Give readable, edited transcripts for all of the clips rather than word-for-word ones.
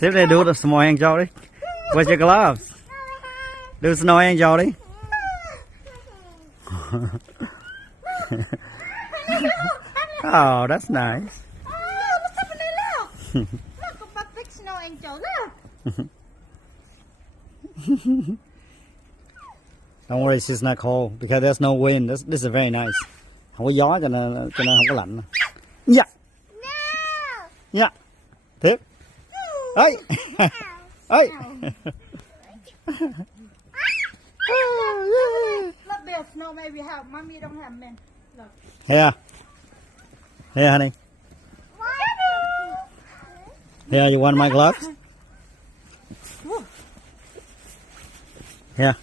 Tiffany, do the small angel đi. Where's your gloves? Do snow angel đi. Oh, that's nice. Don't worry, she's not cold because there's no wind. This is very nice. Không có gió cho nên không có lạnh. Dạ. Dạ. Tiếp. Ấy. Ấy. Look, there's snow. Maybe have. Mommy don't have men. Look. Here. Here, honey. Here, you want my gloves? Here.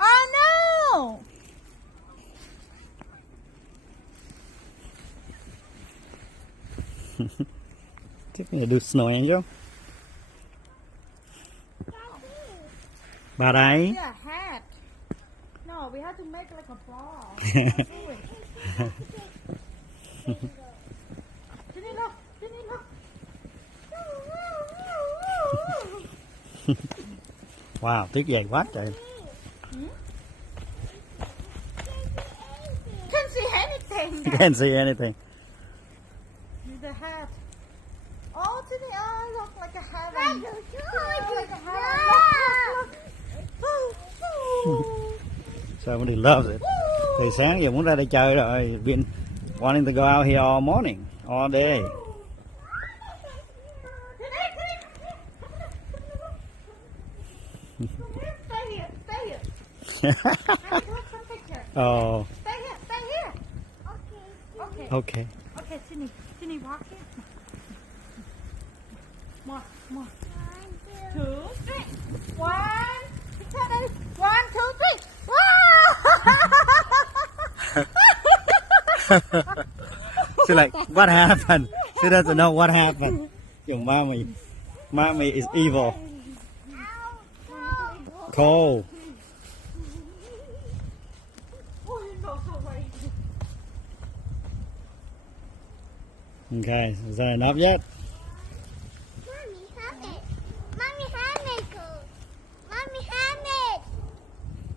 Oh no! Tiffany, do snow angel. Bà đấy. Yeah, hat. No, we have to make like a ball. Jenny, look. Jenny, look. Wow, tuyết dày quá trời. Can't see anything. Can't see anything. The hat. Oh, Jenny, oh, look like a hat. Like a hat. Somebody loves it. Từ sáng giờ muốn ra đây chơi rồi. Been wanting to go out here all morning, all day. Stay here. Stay here. Oh, Stay here. Stay here. Okay. okay. Okay, Tinny. Tinny, walk here. More. 2, 3. 1. One, two, three. She's like, what happened? She doesn't know what happened. Your mommy. Mommy is evil. Cold. Okay, is that enough yet? Mommy, have it. Mommy, have it. Mommy, have it.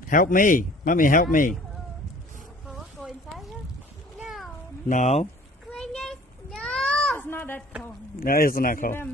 Help me. Mommy, help me. Go inside here. No. No, Goodness, no. It's not that cold. that isn't that cold. Give them